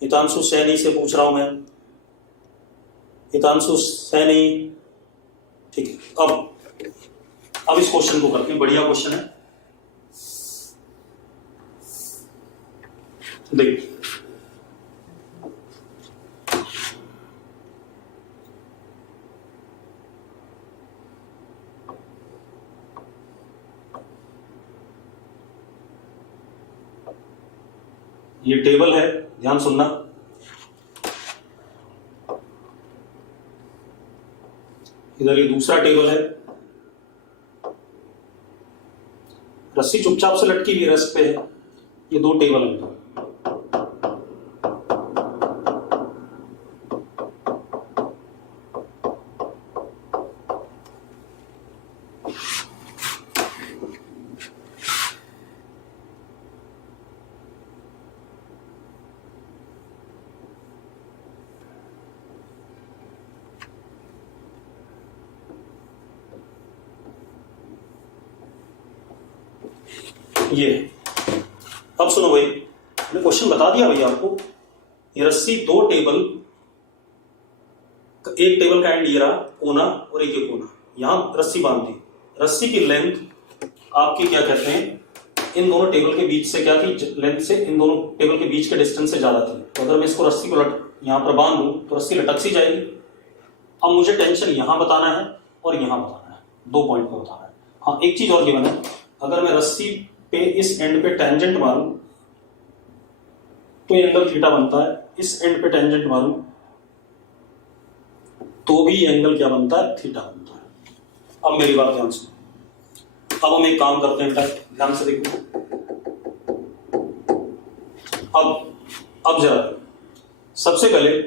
हितांशु सैनी से पूछ रहा हूं मैं, हितांशु सैनी, ठीक है। अब इस क्वेश्चन को करते हैं, बढ़िया क्वेश्चन है, देखिए। ये टेबल है, ध्यान सुनना, इधर ये दूसरा टेबल है, रस्सी चुपचाप से लटकी हुई रेस्ट पे है, ये दो टेबल है। ये अब सुनो भाई, मैंने क्वेश्चन बता दिया भैया आपको। ये रस्सी दो टेबल, एक टेबल का एंड ये रहा कोना और एक ये कोना, यहां रस्सी बांध दी। रस्सी की लेंथ आपकी क्या कहते हैं, इन दोनों टेबल के बीच से क्या थी, लेंथ से इन दोनों टेबल के बीच के डिस्टेंस से ज्यादा थी। तो अगर मैं इसको रस्सी को यहां पर बांध दूं तो रस्सी लटक सी जाएगी। अब मुझे टेंशन यहां बताना है और यहां बताना है, दो पॉइंट पे बताना है। हाँ, एक चीज और गिवन है, अगर मैं रस्सी पे इस एंड पे टेंजेंट मारूं तो ये एंगल थीटा बनता है, इस एंड पे टेंजेंट मारूं तो भी ये एंगल क्या बनता है, थीटा बनता है। अब मेरी बात ध्यान सुनो, अब हम एक काम करते हैं बेटा, ध्यान से देखो। अब जरा सबसे पहले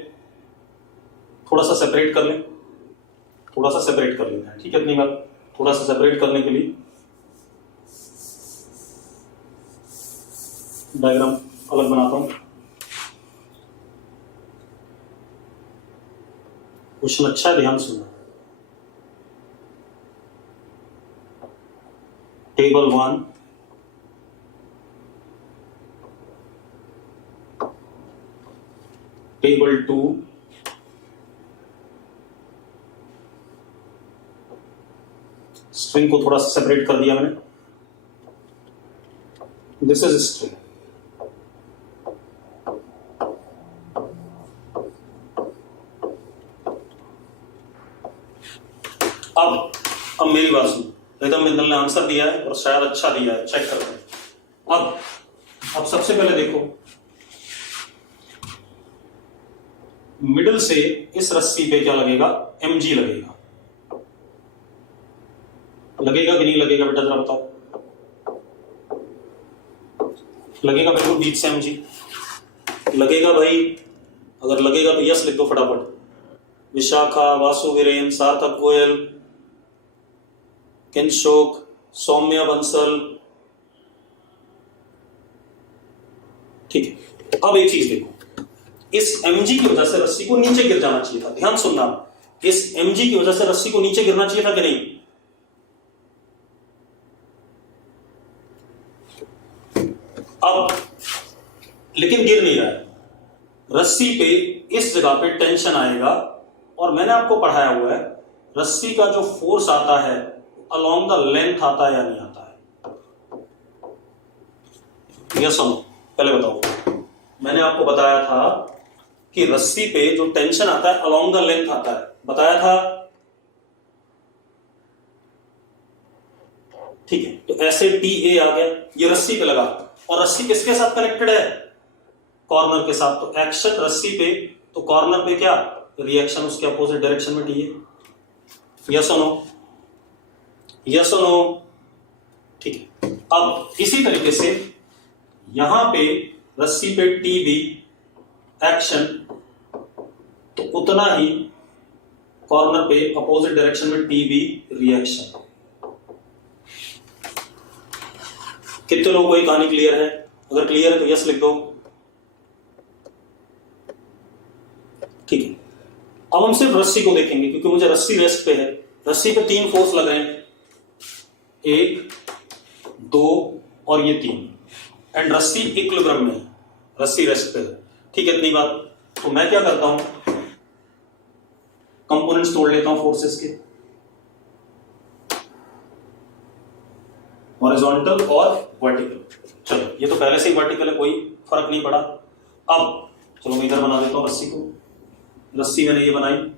थोड़ा सा सेपरेट कर लें, थोड़ा सा सेपरेट कर लेते हैं, ठीक है। इतनी बात, थोड़ा सा सेपरेट करने के लिए डायग्राम अलग बनाता हूं। क्वेश्चन अच्छा है, ध्यान सुनना। टेबल 1, टेबल 2, स्ट्रिंग को थोड़ा सा सेपरेट कर दिया मैंने, दिस इज स्ट्रिंग। अब मेरी बात सुनो, रिदम बिंदल ने आंसर दिया है और शायद अच्छा दिया है, चेक करते हैं। अब सबसे पहले देखो, मिडिल से इस रस्सी पे क्या लगेगा, mg लगेगा। लगेगा कि नहीं लगेगा बेटा, जरा बताओ। लगेगा बिल्कुल बीच से mg लगेगा भाई। अगर लगेगा तो यस लिख दो फटाफट। विशाखा, वासु वीरेन, सार्थक गोयल, किंशोक, सौम्या बंसल, ठीक है। अब एक चीज देखो, इस mg की वजह से रस्सी को नीचे गिर जाना चाहिए था, ध्यान सुनना। इस mg की वजह से रस्सी को नीचे गिरना चाहिए था कि नहीं? अब लेकिन गिर नहीं रहा है, रस्सी पे इस जगह पे टेंशन आएगा, और मैंने आपको पढ़ाया हुआ है रस्सी का जो फोर्स आता है अलोंग द लेंथ आता है या नहीं आता है। यस सुनो, पहले बताओ। मैंने आपको बताया था कि रस्सी पे जो टेंशन आता है अलोंग द लेंथ आता है, बताया था, ठीक है। तो ऐसे TA आ गया, ये रस्सी पे लगा, और रस्सी किसके साथ कनेक्टेड है, कॉर्नर के साथ। तो एक्शन रस्सी पे, तो कॉर्नर पे क्या, रिएक्शन उसके अपोजिट डायरेक्शन में TA। Yes no, yes no, ठीक है। अब इसी तरीके से यहां पे रस्सी पे TB एक्शन, तो उतना ही कॉर्नर पे अपोजिट डायरेक्शन में TB रिएक्शन। कितने लोगों को ये कहानी क्लियर है? अगर क्लियर है तो यस लिख दो, ठीक है। अब हम सिर्फ रस्सी को देखेंगे क्योंकि मुझे रस्सी रेस्ट पे है। रस्सी पे 3 फोर्स लग रहे हैं, 1, 2 और ये 3, एंड रस्सी इक्विलिब्रियम में है, रस्सी रेस्ट पे है, ठीक है। इतनी बात। तो मैं क्या करता हूं, कंपोनेंट्स तोड़ लेता हूं फोर्सेस के, हॉरिजॉन्टल और वर्टिकल। चलो ये तो पहले से ही वर्टिकल है, कोई फर्क नहीं पड़ा। अब चलो मैं इधर बना देता हूं रस्सी को, रस्सी मैंने ये बनाई,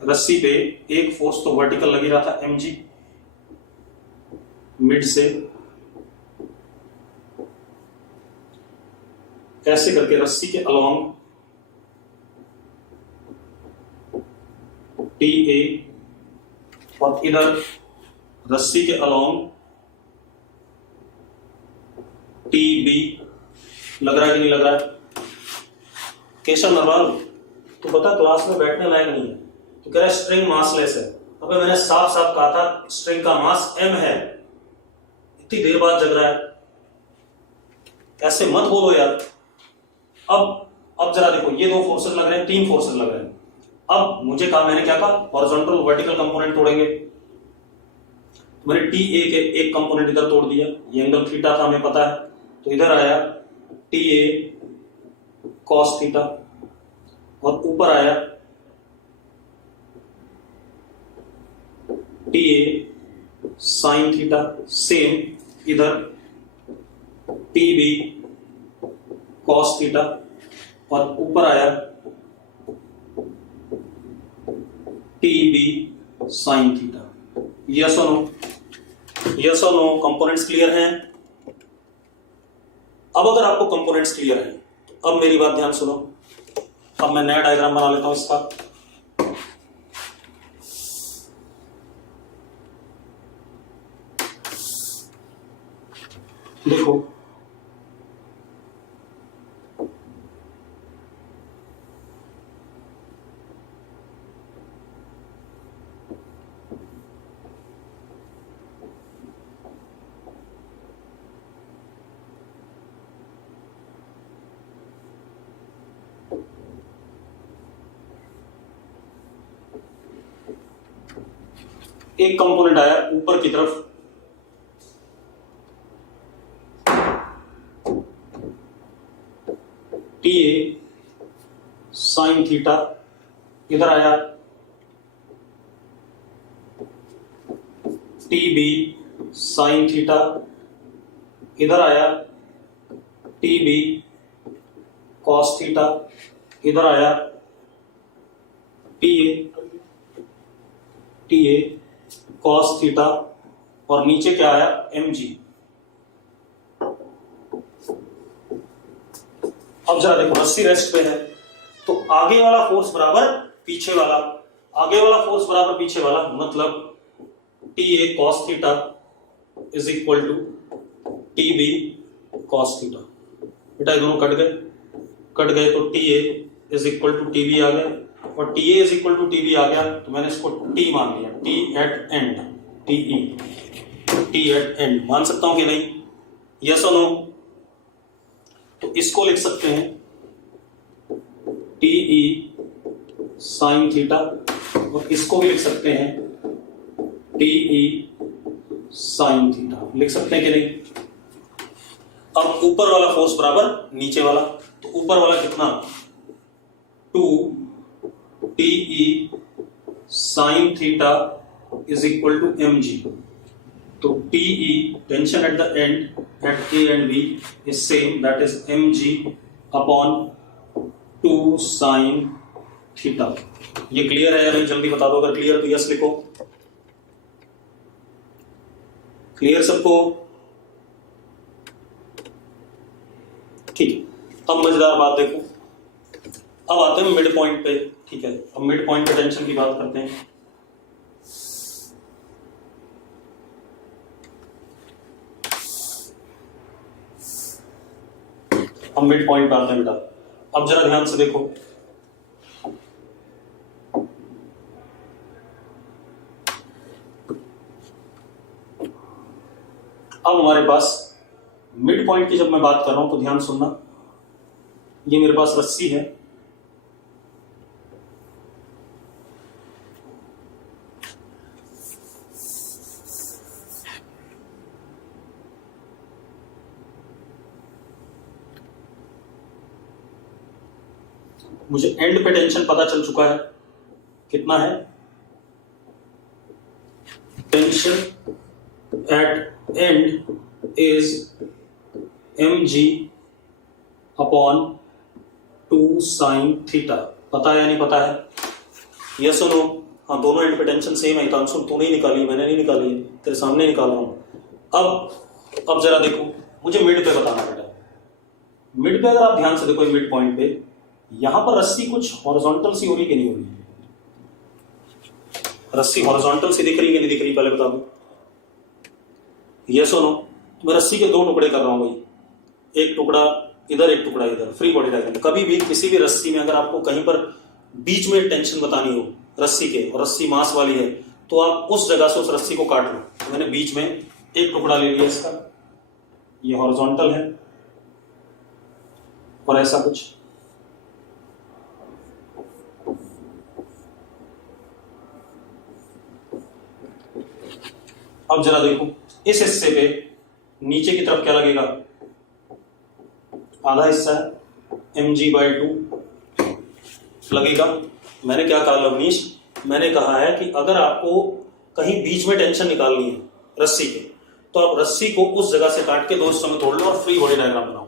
रस्सी पे एक फोर्स तो वर्टिकल लगी रहा था mg, मिड से, ऐसे करके रस्सी के अलोंग टी ए और इधर रस्सी के अलोंग टी बी। लग रहा है कि नहीं लग रहा है? केशव नरवाल तो बता, क्लास में बैठने लायक नहीं है। तो कह रहा है स्ट्रिंग मासलेस है। अबे मैंने साफ साफ कहा था स्ट्रिंग का मास m है। इतनी देर बाद जग रहा है, ऐसे मत बोलो यार। अब जरा देखो, ये दो फोर्सेस लग रहे हैं, तीन फोर्सेस लग रहे हैं। अब मुझे कहा, मैंने क्या कहा, हॉरिजॉन्टल वर्टिकल कंपोनेंट तोड़ेंगे। मैंने टी ए के एक कंपोनेंट इधर तोड़ दिया, ये एंगल थीटा था हमें पता है, तो इधर आया टी ए कॉस थीटा और ऊपर आया T A sine theta. Same इधर टी बी कॉस थीटा और ऊपर आया T B sine theta. Yes और नो? यस और नो? कंपोनेंट्स क्लियर हैं? अब अगर आपको कंपोनेंट्स क्लियर हैं तो अब मेरी बात ध्यान सुनो। अब मैं नया डायग्राम बना लेता हूं इसका। देखो, एक कंपोनेंट आया ऊपर की तरफ, टी ए साइन थीटा। इधर आया टी बी साइन थीटा। इधर आया टी बी कॉस थीटा। इधर आया टी ए कॉस थीटा और नीचे क्या आया, एम जी। अब जरा देखो, रस्सी रेस्ट पे है तो आगे वाला फोर्स बराबर पीछे वाला, आगे वाला फोर्स बराबर पीछे वाला, मतलब T A cos theta is equal to T B cos theta. बेटा ये दोनों कट गए तो T A is equal to T B आ गया और T A is equal to T B आ गया, तो मैंने इसको टी मान लिया, T at end, T E, T at end मान सकता हूं कि नहीं? यस और नो? तो इसको लिख सकते हैं टी ई साइन थीटा और इसको भी लिख सकते हैं टी ई साइन थीटा। लिख सकते हैं कि नहीं? अब ऊपर वाला फोर्स बराबर नीचे वाला, तो ऊपर वाला कितना, 2 T E sine theta is equal to M G. तो T E tension at the end at A and B is same, that is M G upon 2 sine theta. ये क्लियर है या नहीं? जल्दी बता दो, अगर क्लियर तो यस लिखो। क्लियर सबको? ठीक, अब मजेदार बात देखो। अब आते हैं मिड पॉइंट पे। ठीक है, अब मिड पॉइंट पे टेंशन की बात करते हैं। अब मिड पॉइंट पे आते हैं बेटा। अब जरा ध्यान से देखो, अब हमारे पास मिड पॉइंट की जब मैं बात कर रहा हूं तो ध्यान सुनना। ये मेरे पास रस्सी है, मुझे एंड पे टेंशन पता चल चुका है, कितना है tension at end is M G upon 2 sine theta. पता है या नहीं पता है? यस और नो? हाँ, दोनों एंड पे टेंशन सेम है। आंसर तू नहीं निकाली, मैंने नहीं निकाली, तेरे सामने निकाल रहा हूं। अब जरा देखो, मुझे मिड पे बताना बेटा, मिड पे अगर आप ध्यान से देखो मिड पॉइंट पे, यहां पर रस्सी कुछ हॉरिजॉन्टल सी हो रही कि नहीं हो रही? रस्सी हॉरिजॉन्टल सी दिख रही कि नहीं दिख रही, पहले बता दो। यस और नो? मैं रस्सी के दो टुकड़े कर रहा हूं भाई, एक टुकड़ा इधर एक टुकड़ा इधर, फ्री बॉडी डायग्राम। कभी भी किसी भी रस्सी में अगर आपको कहीं पर बीच में टेंशन बतानी हो रस्सी के, और रस्सी मास वाली है, तो आप उस जगह से उस रस्सी को काट लो। तो मैंने बीच में एक टुकड़ा ले लिया इसका, ये हॉरिजॉन्टल है, और ऐसा कुछ। अब जरा देखो इस हिस्से पे नीचे की तरफ क्या लगेगा? आधा हिस्सा है mg/2 लगेगा। मैंने क्या कहा लवनीश? मैंने कहा है कि अगर आपको कहीं बीच में टेंशन निकालनी है रस्सी के, तो आप रस्सी को उस जगह से काट के दो हिस्सों में तोड़ लो और फ्री बॉडी डायग्राम बनाओ,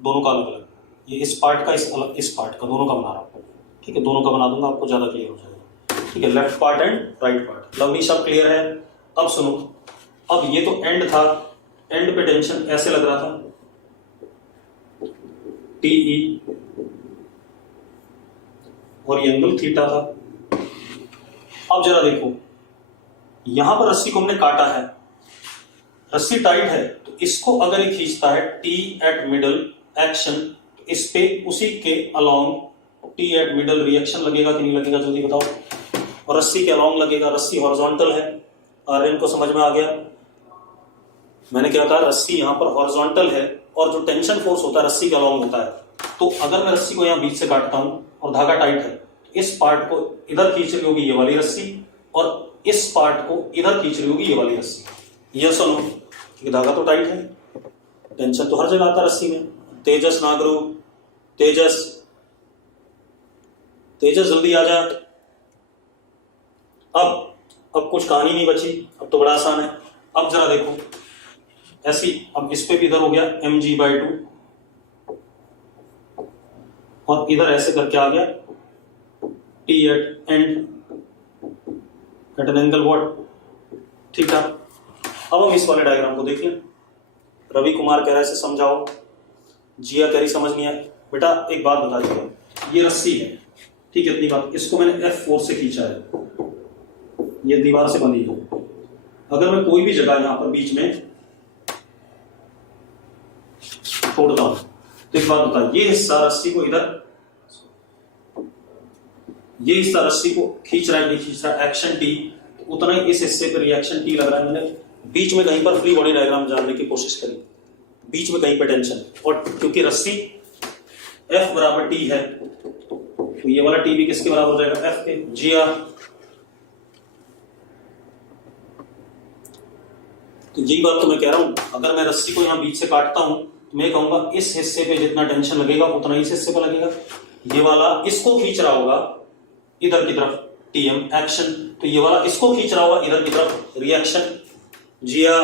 दोनों का अलग अलग। ये इस पार्ट का इस अलग, इस पार्ट का, दोनों का बना रहा हूं। ठीक है, दोनों का बना दूंगा, आपको ज्यादा क्लियर हो जाएगा। ठीक है, left part and right part. Lavnish अब क्लियर है? अब सुनो, अब ये तो एंड था, एंड पे टेंशन ऐसे लग रहा था TE, और ये एंगल थीटा था। अब जरा देखो, यहां पर रस्सी को हमने काटा है, रस्सी टाइट है, तो इसको अगर ये खींचता है T एट मिडल एक्शन, तो इस पे उसी के along T eight middle reaction लगेगा कि नहीं लगेगा, जल्दी बताओ। और रस्सी के अलोंग लगेगा, रस्सी हॉरिजॉन्टल है, और इनको समझ में आ गया? मैंने क्या कहा? रस्सी यहां पर हॉरिजॉन्टल है, और जो टेंशन फोर्स होता है रस्सी के अलोंग होता है। तो अगर मैं रस्सी को यहां बीच से काटता हूं और धागा टाइट है, इस पार्ट को इधर खींच रही होगी ये वाली रस्सी, और इस पार्ट को इधर खींच रही होगी ये वाली रस्सी। यस और नो? क्योंकि धागा तो टाइट है, टेंशन तो हर जगह आता है रस्सी में। तेजस नागरू, तेजस तेजस जल्दी आ जा। अब कुछ कहानी नहीं बची, अब तो बड़ा आसान है। अब जरा देखो ऐसी, अब इस पे भी इधर हो गया mg/2, और इधर ऐसे करके आ गया T at end at an angle what, ठीक है। अब हम इस वाले डायग्राम को देख लें। रवि कुमार कह रहा है इसे समझाओ, जिया कह रही समझ नहीं आया। बेटा एक बात बता दीजिए, ये रस्सी है, ठीक है, इतनी बात। इसको मैंने F4 से खींचा है, ये दीवार से बंधी है। अगर मैं कोई भी जगह यहां पर बीच में छोड़ता हूं, तो एक बात बता, ये हिस्सा रस्सी को इधर, ये हिस्सा रस्सी को खींच रहा है, नहीं खींच रहा है, एक्शन T, उतना ही इस हिस्से पर रिएक्शन T लग रहा है। मैंने बीच में कहीं पर फ्री बॉडी डायग्राम जानने की कोशिश करी, बीच में कहीं पर टेंशन, और क्योंकि रस्सी F बराबर T है, तो ये वाला T भी किसके बराबर हो जाएगा? F के। जी हाँ, तो यही बात तो मैं कह रहा हूं, अगर मैं रस्सी को यहां बीच से काटता हूं, तो मैं कहूंगा इस हिस्से पे जितना टेंशन लगेगा उतना इस हिस्से पे लगेगा। ये वाला इसको खींच रहा होगा इधर की तरफ, TM एक्शन, तो ये वाला इसको खींच रहा होगा इधर की तरफ, रिएक्शन। जिया,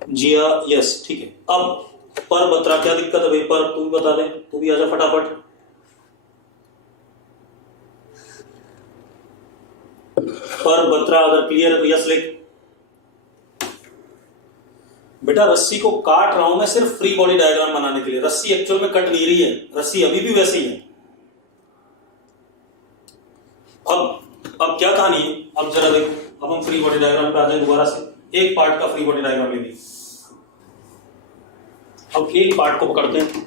जिया, यस, ठीक है। अब पर बतरा क्या दिक्कत है भाई? पर तू भी बता दे, तू भी आजा फटाफट। पर बतरा अगर क्लियर है तो यस लिख। बेटा रस्सी को काट रहा हूं मैं सिर्फ फ्री बॉडी डायग्राम बनाने के लिए, रस्सी एक्चुअल में कट नहीं रही है, रस्सी अभी भी वैसी है। अब क्या कहानी है? अब जरा देखो, अब हम फ्री बॉडी डायग्राम पे आ जाए दोबारा से। एक पार्ट का फ्री बॉडी डायग्राम ले ली, अब एक पार्ट को पकड़ते हैं,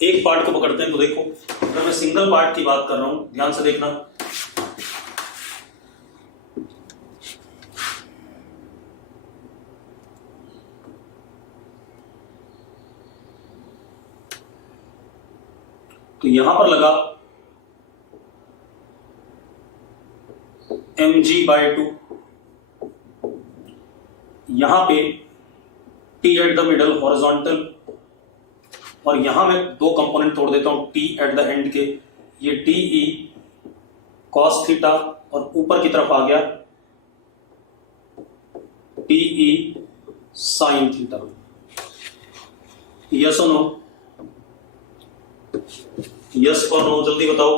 एक पार्ट को पकड़ते हैं। तो देखो, अगर मैं सिंगल पार्ट की बात कर रहा हूं, ध्यान से देखना, तो यहां पर लगा mg/2, यहां पे T eight the middle horizontal, और यहां मैं दो कंपोनेंट तोड़ देता हूं T एट द एंड के, ये TE cos थीटा, और ऊपर की तरफ आ गया TE sin थीटा। यस और नो? यस और नो, जल्दी बताओ।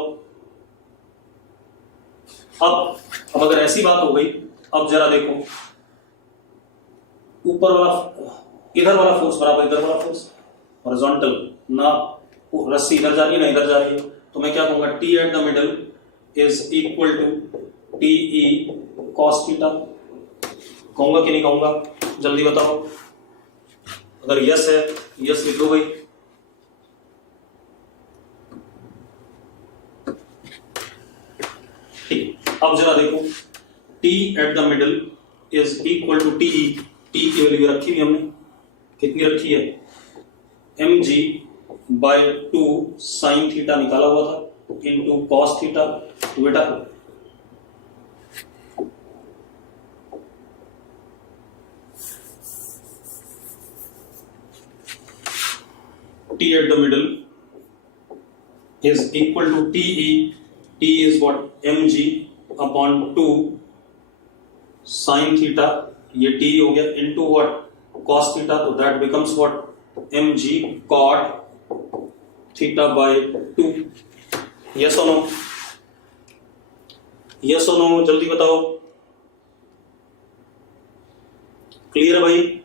अब अगर ऐसी बात हो गई, अब जरा देखो, ऊपर वाला इधर वाला फोर्स बराबर इधर वाला फोर्स, हॉरिजॉन्टल ना, रस्सी इधर जा रही है ना इधर जा रही है, तो मैं क्या कहूंगा, T at the middle is equal to T E cos theta. कहूंगा कि नहीं कहूंगा, जल्दी बताओ। अगर यस है यस लिख दो भाई। ठीक, अब जरा देखो, T at the middle is equal to T E, T की वैल्यू रखी हुई हमने, कितनी रखी है, M G by 2 sine theta निकाला हुआ था इनटू कॉस थीटा। तो बेटा T at the middle is equal to TE. T is what, mg upon 2 sin theta, ये T हो गया, into what, cos theta, तो that becomes what, mg cot theta by 2। yes or no, yes or no, जल्दी बताओ। Clear है भाई?